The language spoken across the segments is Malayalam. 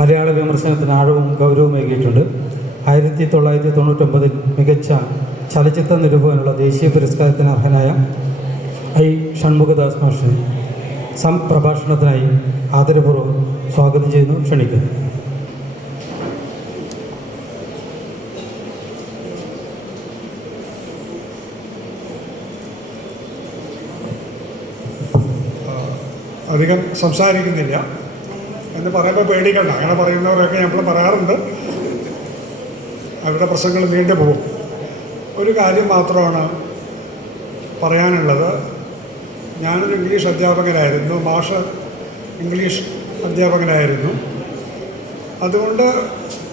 മലയാള വിമർശനത്തിന് ആഴവും ഗൗരവവും ഏകിയിട്ടുണ്ട്. ആയിരത്തി തൊള്ളായിരത്തി തൊണ്ണൂറ്റൊമ്പതിൽ മികച്ച ചലച്ചിത്ര നിരൂപകനുള്ള ദേശീയ പുരസ്കാരത്തിന് അർഹനായ ഐ. ഷൺമുഖദാസ് മഹർഷി സംപ്രഭാഷണത്തിനായി ആദരപൂർവം സ്വാഗതം ചെയ്യുന്നു. ക്ഷണിക്കുന്നു. അധികം സംസാരിക്കുന്നില്ല. എന്ന് പറയുമ്പോൾ പേടിക്കണ്ട. അങ്ങനെ പറയുന്നവരൊക്കെ നമ്മൾ പറയാറുണ്ട്. അവരുടെ പ്രശ്നങ്ങൾ നീണ്ടു പോകും. ഒരു കാര്യം മാത്രമാണ് പറയാനുള്ളത്. ഞാനൊരു ഇംഗ്ലീഷ് അധ്യാപകനായിരുന്നു. ഭാഷ ഇംഗ്ലീഷ് അധ്യാപകനായിരുന്നു. അതുകൊണ്ട്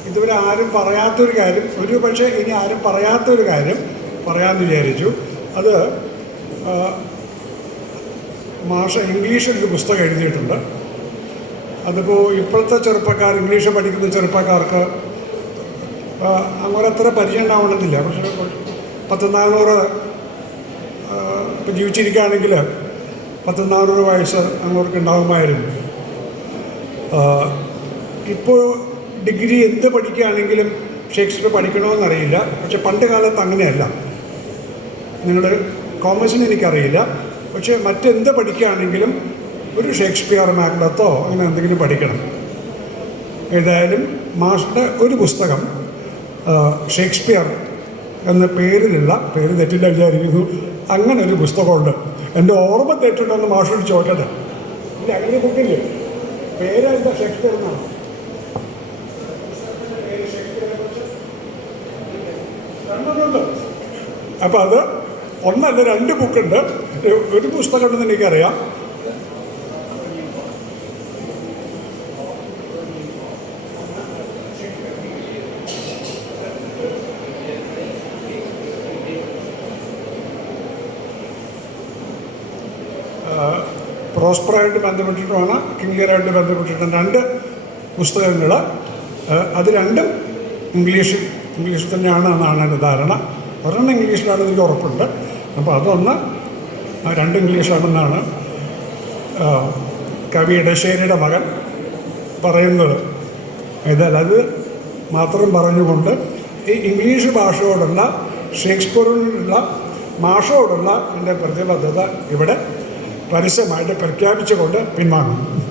ഇതുവരെ ആരും പറയാത്തൊരു കാര്യം ഒരു പക്ഷേ ഇനി ആരും പറയാത്തൊരു കാര്യം പറയാമെന്ന് വിചാരിച്ചു. അത് മാഷ ഇംഗ്ലീഷിൽ ഒരു പുസ്തകം എഴുതിയിട്ടുണ്ട്. അതിപ്പോൾ ഇപ്പോഴത്തെ ചെറുപ്പക്കാർ ഇംഗ്ലീഷ് പഠിക്കുന്ന ചെറുപ്പക്കാർക്ക് അങ്ങനെ അത്ര പരിചയം ഉണ്ടാവണമെന്നില്ല. പക്ഷേ പത്ത് നാനൂറ് ഇപ്പം ജീവിച്ചിരിക്കുകയാണെങ്കിൽ പത്ത് നാനൂറ് വയസ്സ് അങ്ങോട്ട് ഉണ്ടാകുമായിരുന്നു ഇപ്പോൾ ഡിഗ്രി എന്ത് പഠിക്കുകയാണെങ്കിലും ഷേക്സ്പിയർ പഠിക്കണമെന്നറിയില്ല പക്ഷെ പണ്ട് കാലത്ത് അങ്ങനെയല്ല. നിങ്ങളുടെ കോമേഴ്സിന് എനിക്കറിയില്ല. പക്ഷേ മറ്റെന്ത് പഠിക്കുകയാണെങ്കിലും ഒരു ഷേക്സ്പിയർ മാക്ബത്തോ അങ്ങനെ എന്തെങ്കിലും പഠിക്കണം. ഏതായാലും മാഷിന്റെ ഒരു പുസ്തകം ഷേക്സ്പിയർ എന്ന പേരിലുള്ള പേര് തെറ്റില്ല വിചാരിക്കുന്നു അങ്ങനെ ഒരു പുസ്തകമുണ്ട്. എന്റെ ഓർമ്മ തെറ്റുണ്ടെന്ന് മാഷോട് ചോദിക്കട്ടെ. ഇല്ല അങ്ങനെ ബുക്കില്ലേ പേരെന്താ ഷേക്സ്പിയർ എന്നാണ് അപ്പോൾ അപ്പം അത് ഒന്നല്ല രണ്ട് ബുക്കുണ്ട് ഒരു പുസ്തകം ഉണ്ടെന്ന് എനിക്കറിയാം. പ്രോസ്പറായിട്ട് ബന്ധപ്പെട്ടിട്ടുമാണ് കിങ്ലിയറായിട്ട് ബന്ധപ്പെട്ടിട്ടും രണ്ട് പുസ്തകങ്ങൾ. അത് രണ്ടും ഇംഗ്ലീഷിൽ ഇംഗ്ലീഷിൽ തന്നെയാണ് എന്നാണ് എന്റെ ധാരണ. ഒരെണ്ണം ഇംഗ്ലീഷിലാണെന്ന് എനിക്ക് ഉറപ്പുണ്ട്. അപ്പോൾ അതൊന്ന് രണ്ട് ഇംഗ്ലീഷാണെന്നാണ് കവി ഇടശ്ശേരിയുടെ മകൻ പറയുന്നത്. ഏതായാലും അത് മാത്രം പറഞ്ഞുകൊണ്ട് ഈ ഇംഗ്ലീഷ് ഭാഷയോടുള്ള ഷേക്സ്പിയറിനുള്ള മാഷോടുള്ള എന്റെ പ്രതിബദ്ധത ഇവിടെ പരസ്യമായിട്ട് പ്രഖ്യാപിച്ചുകൊണ്ട് പിൻവാങ്ങുന്നു.